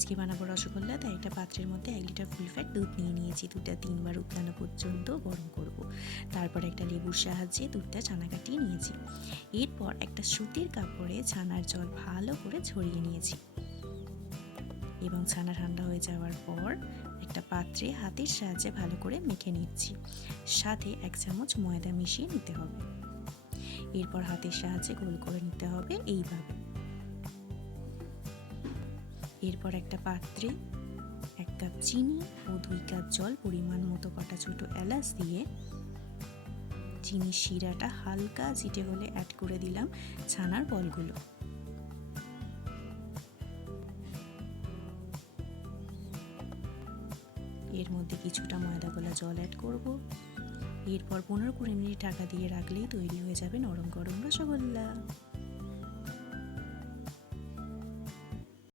আজকে বানাবো রসগোল্লা, তাই একটা পাত্রের মধ্যে 1 লিটার ফুল ফ্যাট দুধ নিয়ে নিয়েছি। দুধটা 3 বার উতলানো পর্যন্ত গরম করব। তারপর একটা লেবুর সাহায্যে দুধটা ছানা কাটিয়ে নিয়েছি। এরপর একটা সুতির কাপড়ে ছানার জল ভালো করে ঝরিয়ে নিয়েছি এবং ছানা ঠান্ডা হয়ে যাওয়ার পর একটা পাত্রে হাতের সাহায্যে ভালো করে মেখে নিচ্ছি। সাথে 1 চামচ ময়দা মিশিয়ে নিতে হবে। এরপর হাতের সাহায্যে গোল করে নিতে হবে এইভাবে। এরপর একটা পাত্রে 1 কাপ চিনি ও 2 কাপ জল পরিমাণ মতো কটা ছোট এলাচ দিয়ে চিনির শিরাটা হালকা জিটে হলে অ্যাড করে দিলাম ছানার বলগুলো। এর মধ্যে কিছুটা ময়দা গোলা জল অ্যাড করব। এরপর 15-20 মিনিট ঢাকা দিয়ে রাখলেই তৈরি হয়ে যাবে নরম গরম রসগোল্লা।